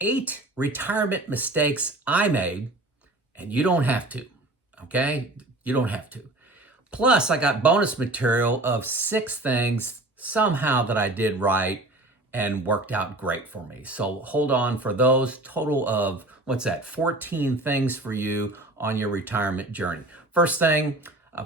8 retirement mistakes I made, and you don't have to, okay? You don't have to. Plus, I got bonus material of 6 things somehow that I did right and worked out great for me. So hold on for those. Total of, what's that, 14 things for you on your retirement journey. First thing,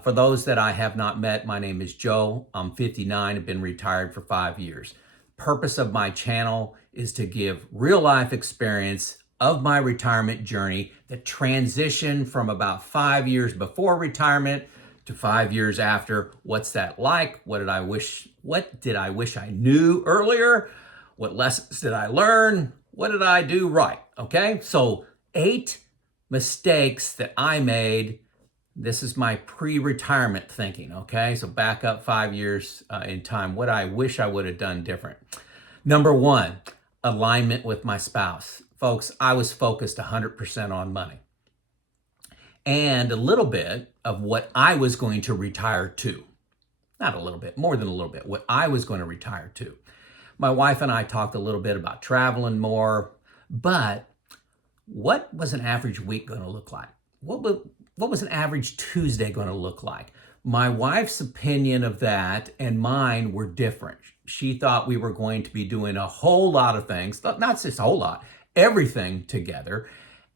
for those that I have not met, my name is Joe. I'm 59, I've been retired for 5 years. Purpose of my channel is to give real life experience of my retirement journey, the transition from about 5 years before retirement to 5 years after. What's that like? What did I wish I knew earlier? What lessons did I learn? What did I do right? Okay, so 8 mistakes that I made. This is my pre-retirement thinking, okay? So back up 5 years in time. What I wish I would have done different. Number 1, alignment with my spouse. Folks, I was focused 100% on money and a little bit of what I was going to retire to. Not a little bit, more than a little bit, what I was going to retire to. My wife and I talked a little bit about traveling more, but what was an average week going to look like? What was an average Tuesday going to look like? My wife's opinion of that and mine were different. She thought we were going to be doing a whole lot of things, not just a whole lot, everything together.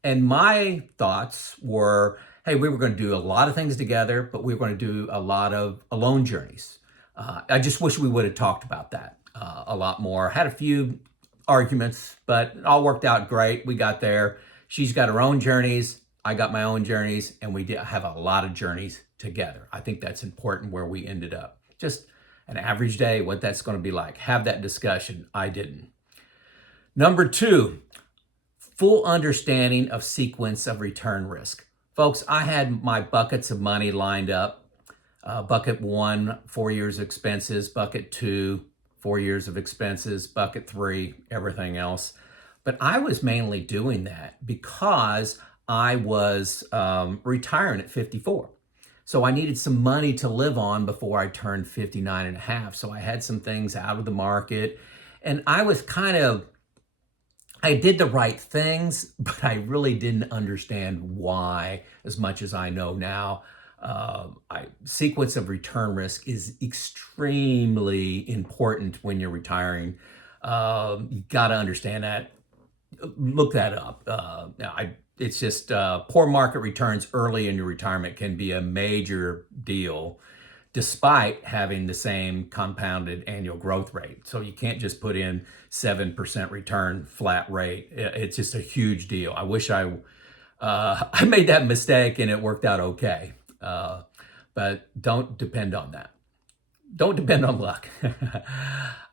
And my thoughts were, hey, we were going to do a lot of things together, but we were going to do a lot of alone journeys. I just wish we would have talked about that a lot more. Had a few arguments, but it all worked out great. We got there. She's got her own journeys. I got my own journeys, and we did have a lot of journeys together. I think that's important where we ended up. Just an average day, what that's going to be like. Have that discussion. I didn't. Number 2, full understanding of sequence of return risk. Folks, I had my buckets of money lined up. Bucket 1, 4 years of expenses. Bucket 2, 4 years of expenses. Bucket 3, everything else. But I was mainly doing that because I was retiring at 54. So I needed some money to live on before I turned 59 and a half. So I had some things out of the market, and I was I did the right things, but I really didn't understand why as much as I know now. Sequence of return risk is extremely important when you're retiring. You got to understand that. Look that up. It's just poor market returns early in your retirement can be a major deal despite having the same compounded annual growth rate. So you can't just put in 7% return flat rate. It's just a huge deal. I wish I made that mistake and it worked out okay. But don't depend on that. Don't depend on luck.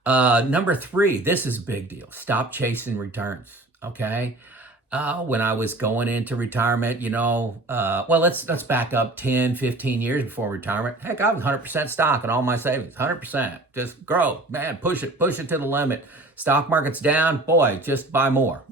Number 3, this is a big deal. Stop chasing returns, okay? When I was going into retirement, let's back up 10, 15 years before retirement. Heck, I was 100% stock in all my savings, 100%. Just grow, man, push it to the limit. Stock market's down, boy, just buy more.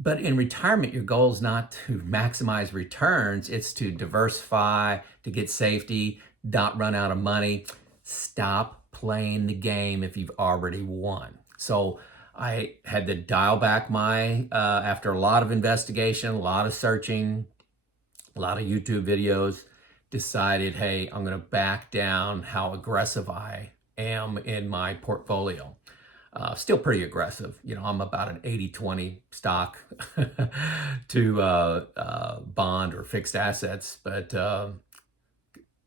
But in retirement, your goal is not to maximize returns. It's to diversify, to get safety, not run out of money. Stop playing the game if you've already won. So I had to dial back after a lot of investigation, a lot of searching, a lot of YouTube videos, decided, hey, I'm going to back down how aggressive I am in my portfolio. Still pretty aggressive. I'm about an 80-20 stock to bond or fixed assets, but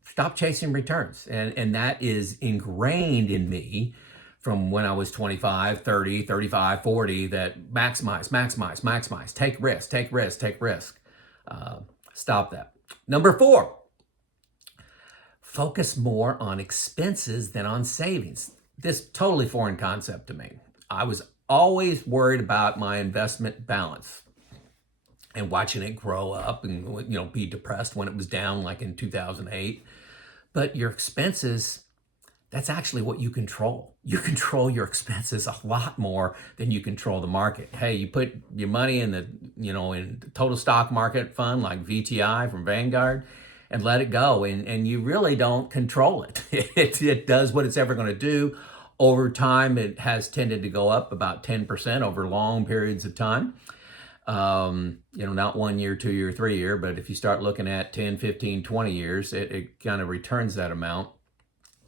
stop chasing returns. And that is ingrained in me from when I was 25, 30, 35, 40, that maximize, take risk. Stop that. Number 4, focus more on expenses than on savings. This totally foreign concept to me. I was always worried about my investment balance and watching it grow up and be depressed when it was down like in 2008. But your expenses, that's actually what you control. You control your expenses a lot more than you control the market. Hey, you put your money in in the total stock market fund like VTI from Vanguard and let it go, and you really don't control it. It does what it's ever going to do. Over time, it has tended to go up about 10% over long periods of time. Not 1 year, 2 year, 3 year, but if you start looking at 10, 15, 20 years, it kind of returns that amount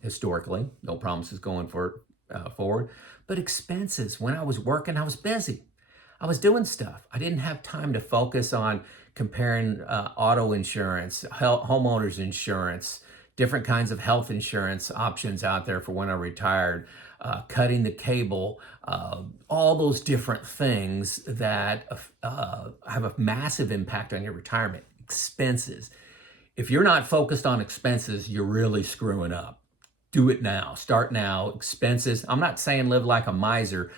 historically. No promises going forward. But expenses, when I was working, I was busy. I was doing stuff. I didn't have time to focus on comparing auto insurance, homeowners insurance, different kinds of health insurance options out there for when I retired, cutting the cable, all those different things that have a massive impact on your retirement. Expenses. If you're not focused on expenses, you're really screwing up. Do it now. Start now. Expenses. I'm not saying live like a miser,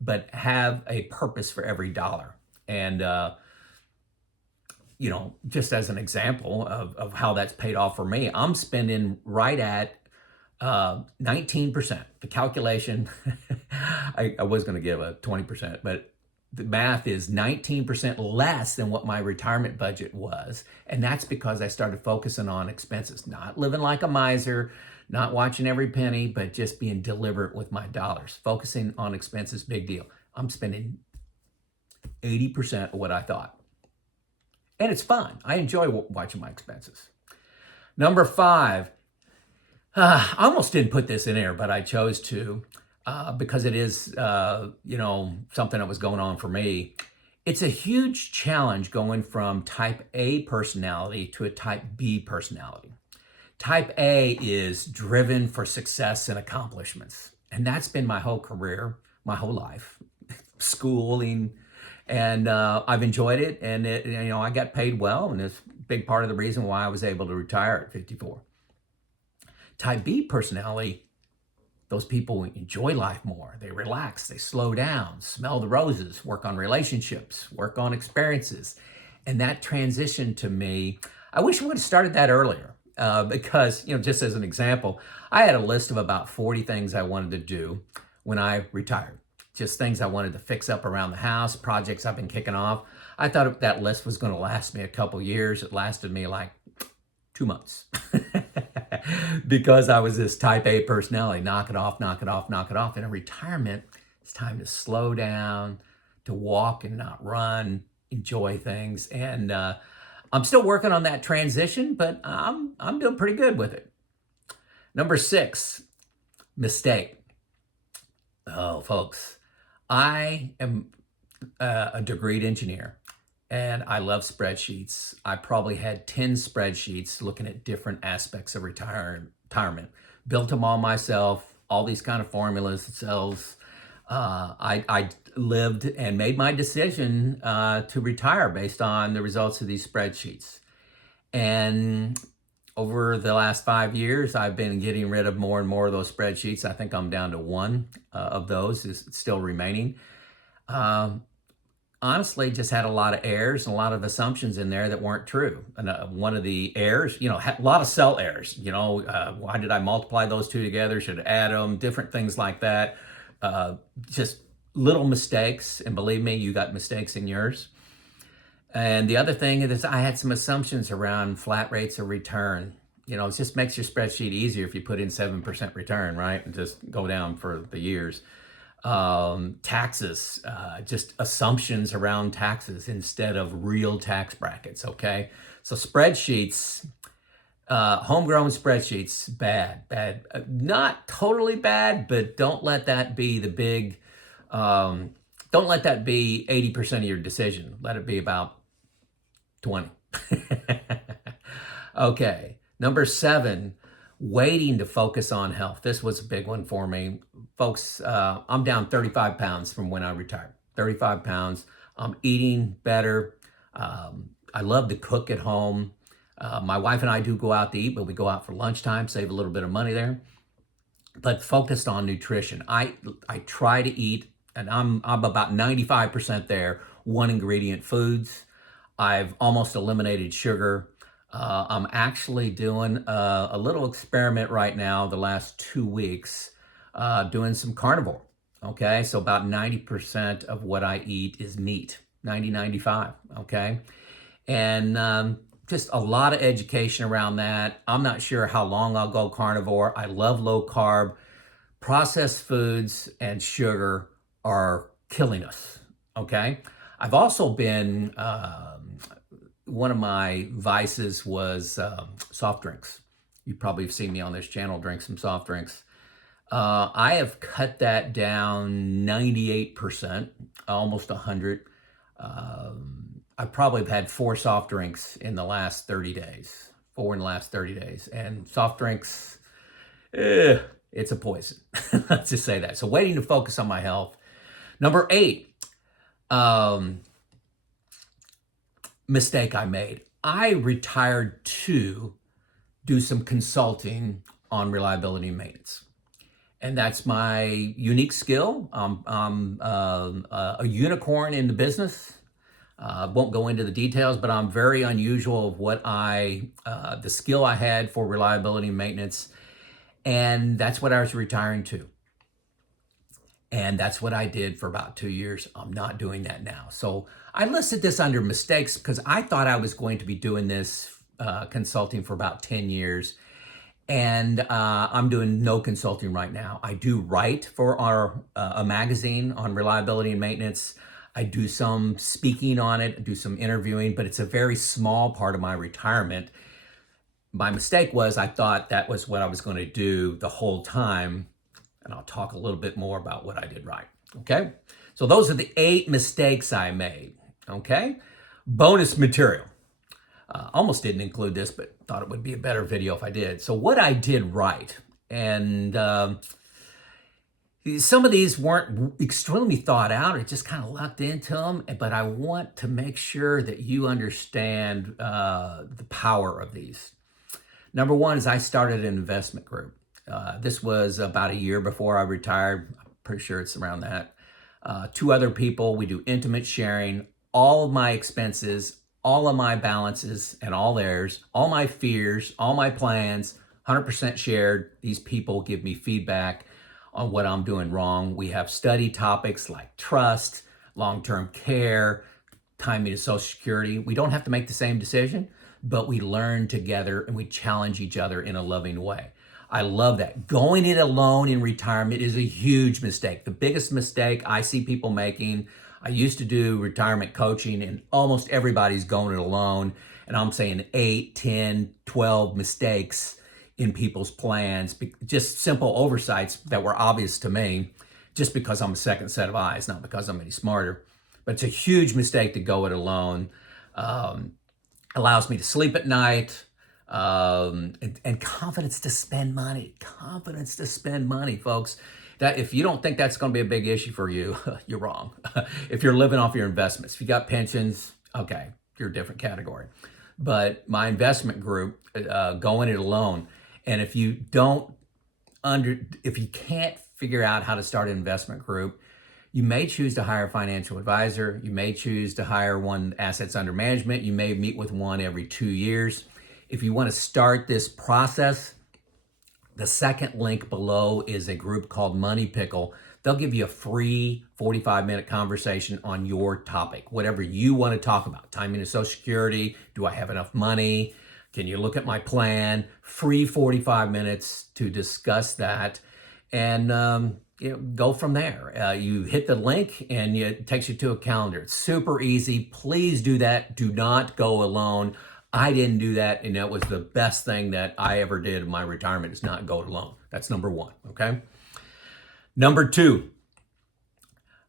but have a purpose for every dollar. And just as an example of how that's paid off for me, I'm spending right at 19%. The calculation, I was going to give a 20%, but the math is 19% less than what my retirement budget was. And that's because I started focusing on expenses, not living like a miser, not watching every penny, but just being deliberate with my dollars. Focusing on expenses, big deal. I'm spending 80% of what I thought. And it's fun. I enjoy watching my expenses. Number 5, I almost didn't put this in there, but I chose to because it is, something that was going on for me. It's a huge challenge going from type A personality to a type B personality. Type A is driven for success and accomplishments. And that's been my whole career, my whole life, schooling. And I've enjoyed it. And I got paid well. And it's a big part of the reason why I was able to retire at 54. Type B personality, those people enjoy life more. They relax, they slow down, smell the roses, work on relationships, work on experiences. And that transition to me, I wish I would have started that earlier. Because, just as an example, I had a list of about 40 things I wanted to do when I retired. Just things I wanted to fix up around the house, projects I've been kicking off. I thought that list was going to last me a couple years. It lasted me like 2 months because I was this type A personality. Knock it off, knock it off, knock it off. And in retirement, it's time to slow down, to walk and not run, enjoy things. And I'm still working on that transition, but I'm doing pretty good with it. Number 6, mistake. Oh, folks, I am a degreed engineer, and I love spreadsheets. I probably had 10 spreadsheets looking at different aspects of retirement. Built them all myself, all these kind of formulas, Excels. I lived and made my decision to retire based on the results of these spreadsheets. And over the last 5 years, I've been getting rid of more and more of those spreadsheets. I think I'm down to 1 of those is still remaining. Honestly, just had a lot of errors and a lot of assumptions in there that weren't true. And one of the errors, had a lot of cell errors. Why did I multiply those two together? Should I add them? Different things like that. Just little mistakes. And believe me, you got mistakes in yours. And the other thing is I had some assumptions around flat rates of return. It just makes your spreadsheet easier if you put in 7% return, right? And just go down for the years. Taxes, just assumptions around taxes instead of real tax brackets, okay? So spreadsheets, homegrown spreadsheets, bad. Not totally bad, but don't let that be the big, don't let that be 80% of your decision. Let it be about 20. Okay, number 7, waiting to focus on health. This was a big one for me. Folks, I'm down 35 pounds from when I retired. 35 pounds. I'm eating better. I love to cook at home. My wife and I do go out to eat, but we go out for lunchtime, save a little bit of money there. But focused on nutrition. I try to eat, and I'm about 95% there, 1 ingredient foods. I've almost eliminated sugar. I'm actually doing a little experiment right now the last 2 weeks, doing some carnivore. Okay, so about 90% of what I eat is meat, 95, okay? And just a lot of education around that. I'm not sure how long I'll go carnivore. I love low carb. processed foods and sugar are killing us. Okay. I've also been, one of my vices was soft drinks. You probably have seen me on this channel drink some soft drinks. I have cut that down 98%, almost 100. I probably have had 4 soft drinks in the last 30 days. 4 in the last 30 days. And soft drinks, it's a poison. Let's just say that. So waiting to focus on my health. Number 8, mistake I made. I retired to do some consulting on reliability and maintenance. And that's my unique skill. I'm a unicorn in the business. Won't go into the details, but I'm very unusual of what the skill I had for reliability and maintenance. And that's what I was retiring to. And that's what I did for about 2 years. I'm not doing that now. So I listed this under mistakes because I thought I was going to be doing this consulting for about 10 years. And I'm doing no consulting right now. I do write for a magazine on reliability and maintenance. I do some speaking on it, do some interviewing, but it's a very small part of my retirement. My mistake was I thought that was what I was going to do the whole time. And I'll talk a little bit more about what I did right. Okay. So those are the 8 mistakes I made. Okay. Bonus material. Almost didn't include this, but thought it would be a better video if I did. So what I did right, and some of these weren't extremely thought out. It just kind of lucked into them. But I want to make sure that you understand the power of these. Number 1 is I started an investment group. This was about a year before I retired. I'm pretty sure it's around that. 2 other people. We do intimate sharing. All of my expenses, all of my balances and all theirs, all my fears, all my plans, 100% shared. These people give me feedback on what I'm doing wrong. We have study topics like trust, long-term care, timing to Social Security. We don't have to make the same decision, but we learn together and we challenge each other in a loving way. I love that. Going it alone in retirement is a huge mistake. The biggest mistake I see people making. I used to do retirement coaching and almost everybody's going it alone. And I'm saying 8, 10, 12 mistakes in people's plans, just simple oversights that were obvious to me just because I'm a second set of eyes, not because I'm any smarter. But it's a huge mistake to go it alone. Allows me to sleep at night. And confidence to spend money. Confidence to spend money, folks. That if you don't think that's going to be a big issue for you, you're wrong. If you're living off your investments, if you got pensions, okay, you're a different category. But my investment group, going it alone, and if you can't figure out how to start an investment group, you may choose to hire a financial advisor. You may choose to hire one assets under management. You may meet with one every 2 years. If you want to start this process, the second link below is a group called Pickle. They'll give you a free 45-minute conversation on your topic, whatever you want to talk about. Timing to Social Security, do I have enough money? Can you look at my plan? Free 45 minutes to discuss that and go from there. You hit the link and it takes you to a calendar. It's super easy. Please do that. Do not go alone. I didn't do that, and that was the best thing that I ever did in my retirement is not go it alone. That's number 1, okay? Number 2,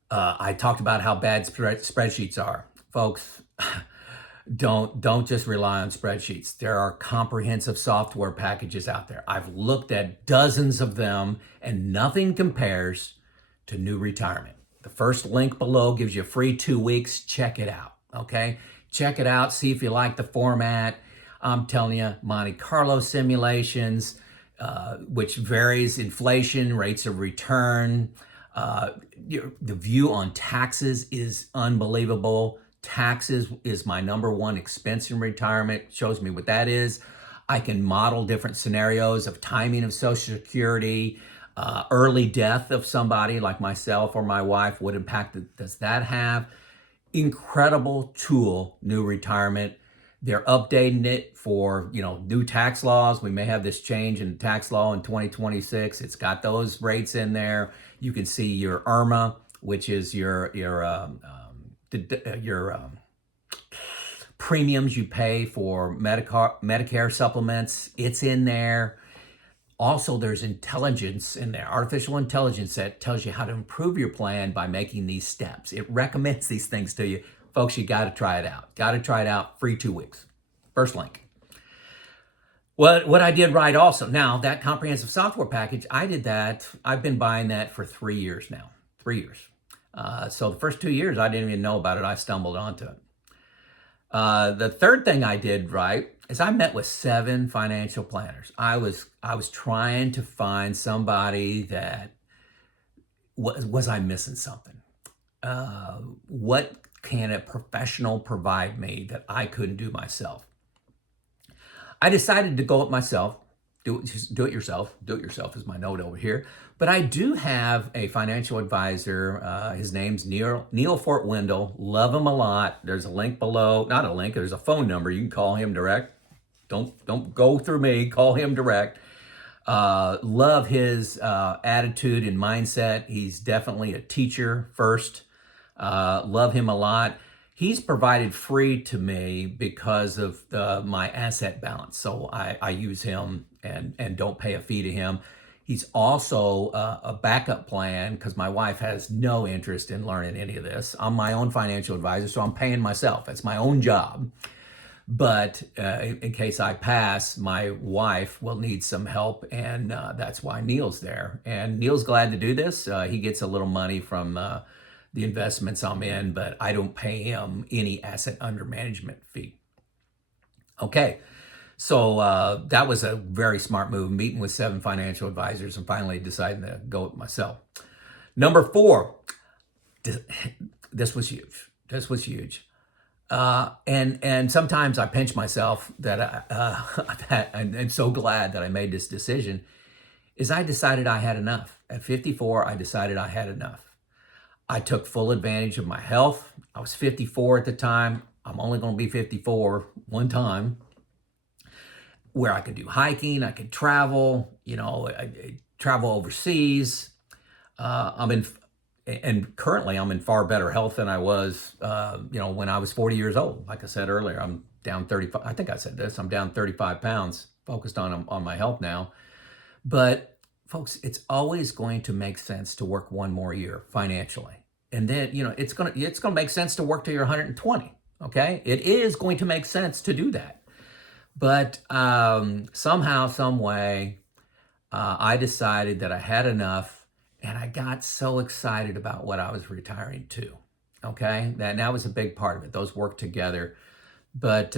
I talked about how bad spreadsheets are. Folks, don't just rely on spreadsheets. There are comprehensive software packages out there. I've looked at dozens of them, and nothing compares to New Retirement. The first link below gives you a free 2 weeks. Check it out, okay? Check it out, see if you like the format. I'm telling you, Monte Carlo simulations, which varies inflation, rates of return. The view on taxes is unbelievable. Taxes is my number 1 expense in retirement. Shows me what that is. I can model different scenarios of timing of Social Security, early death of somebody like myself or my wife. What impact does that have? Incredible tool, New Retirement. They're updating it for, new tax laws. We may have this change in tax law in 2026. It's got those rates in there. You can see your IRMA, which is your premiums you pay for Medicare supplements. It's in there. Also, there's intelligence in there, artificial intelligence that tells you how to improve your plan by making these steps. It recommends these things to you. Folks, you got to try it out. Got to try it out. Free 2 weeks. First link. What I did right also. Now, that comprehensive software package, I did that. I've been buying that for 3 years now. 3 years. So the first 2 years, I didn't even know about it. I stumbled onto it. The third thing I did right is I met with 7 financial planners. I was trying to find somebody that was I missing something? What can a professional provide me that I couldn't do myself? I decided to go it myself. Do it yourself. Do it yourself is my note over here. But I do have a financial advisor. His name's Neil Fort Wendell. Love him a lot. There's a link below. Not a link. There's a phone number. You can call him direct. Don't go through me. Call him direct. Love his attitude and mindset. He's definitely a teacher first. Love him a lot. He's provided free to me because of my asset balance. So I use him and don't pay a fee to him. He's also a backup plan because my wife has no interest in learning any of this. I'm my own financial advisor, so I'm paying myself. It's my own job. But in case I pass, my wife will need some help, and that's why Neil's there. And Neil's glad to do this. He gets a little money from the investments I'm in, but I don't pay him any asset under management fee. Okay, so that was a very smart move, meeting with 7 financial advisors and finally deciding to go with myself. Number 4, this was huge. This was huge. And sometimes I pinch myself that I'm so glad that I made this decision, is I decided I had enough. At 54, I decided I had enough. I took full advantage of my health. I was 54 at the time. I'm only going to be 54 one time, where I could do hiking, I could travel, I travel overseas. And currently I'm in far better health than I was, when I was 40 years old. Like I said earlier, I'm down 35. I think I said this. I'm down 35 pounds, focused on my health now. But folks, it's always going to make sense to work one more year financially. And then, it's going to make sense to work till you're 120. Okay. It is going to make sense to do that. But somehow, some way, I decided that I had enough, and I got so excited about what I was retiring to. Okay, that was a big part of it. Those work together. But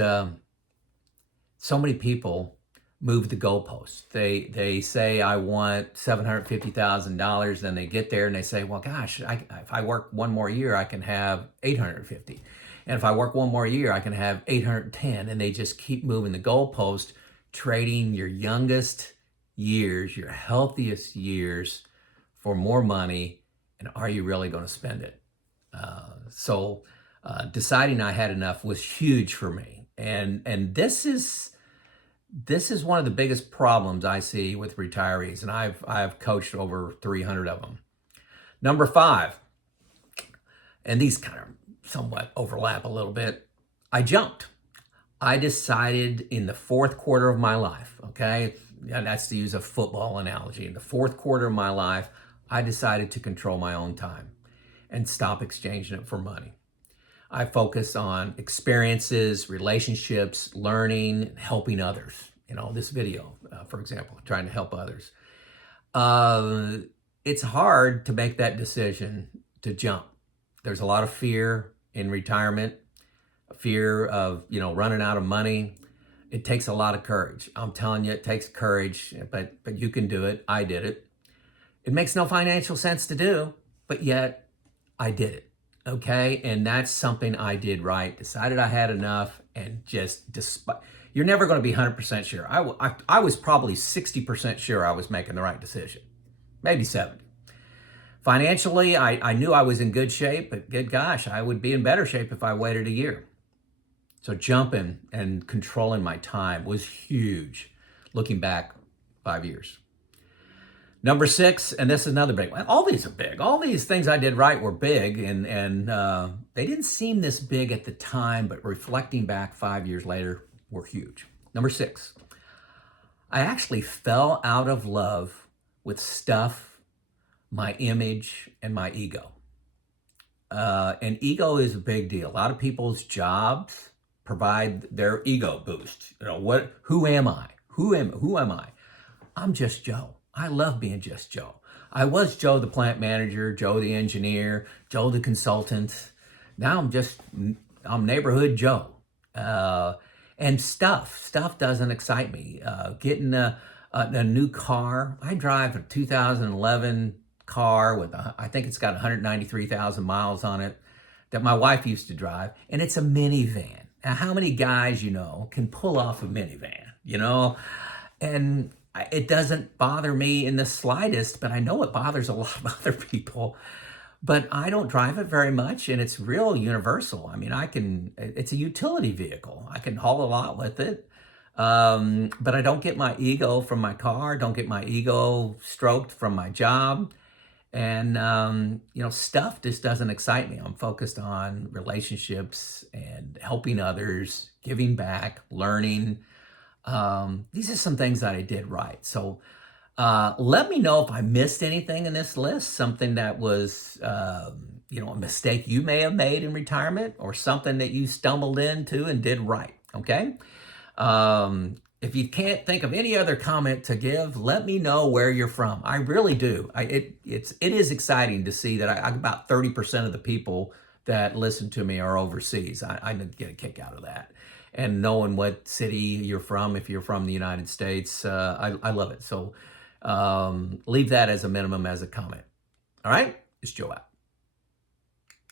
so many people move the goalposts. They say, I want $750,000. Then they get there and they say, well, gosh, if I work one more year, I can have 850. And if I work one more year, I can have 810. And they just keep moving the goalpost, trading your youngest years, your healthiest years for more money. And are you really going to spend it? So deciding I had enough was huge for me. And this is one of the biggest problems I see with retirees. And I've coached over 300 of them. Number 5, and these kind of somewhat overlap a little bit. I jumped. I decided in the 4th quarter of my life, okay, and that's to use a football analogy. In the 4th quarter of my life, I decided to control my own time and stop exchanging it for money. I focus on experiences, relationships, learning, helping others. This video, for example, trying to help others. It's hard to make that decision to jump. There's a lot of fear in retirement, fear of, running out of money. It takes a lot of courage. I'm telling you, it takes courage, but you can do it. I did it. It makes no financial sense to do, but yet I did it. Okay. And that's something I did right. Decided I had enough, and just you're never going to be 100% sure. I was probably 60% sure I was making the right decision, maybe 70. Financially, I knew I was in good shape, but good gosh, I would be in better shape if I waited a year. So jumping and controlling my time was huge, looking back 5 years. Number 6, and this is another big one. All these are big. All these things I did right were big, and they didn't seem this big at the time, but reflecting back 5 years later, were huge. Number 6, I actually fell out of love with stuff, my image, and my ego. And ego is a big deal. A lot of people's jobs provide their ego boost. Who am I? Who am I? I'm just Joe. I love being just Joe. I was Joe the plant manager, Joe the engineer, Joe the consultant. Now I'm neighborhood Joe. And stuff doesn't excite me. Getting a new car. I drive a 2011 car with, I think it's got 193,000 miles on it, that my wife used to drive, and it's a minivan. Now, how many guys can pull off a minivan, And it doesn't bother me in the slightest, but I know it bothers a lot of other people. But I don't drive it very much, and it's real universal. I mean, it's a utility vehicle. I can haul a lot with it. But I don't get my ego from my car, don't get my ego stroked from my job. And, stuff just doesn't excite me. I'm focused on relationships and helping others, giving back, learning. These are some things that I did right. So let me know if I missed anything in this list, something that was, a mistake you may have made in retirement, or something that you stumbled into and did right, okay? If you can't think of any other comment to give, let me know where you're from. I really do. It is exciting to see that about 30% of the people that listen to me are overseas. I get a kick out of that. And knowing what city you're from, if you're from the United States, I love it. So leave that as a minimum as a comment. All right, it's Joe out.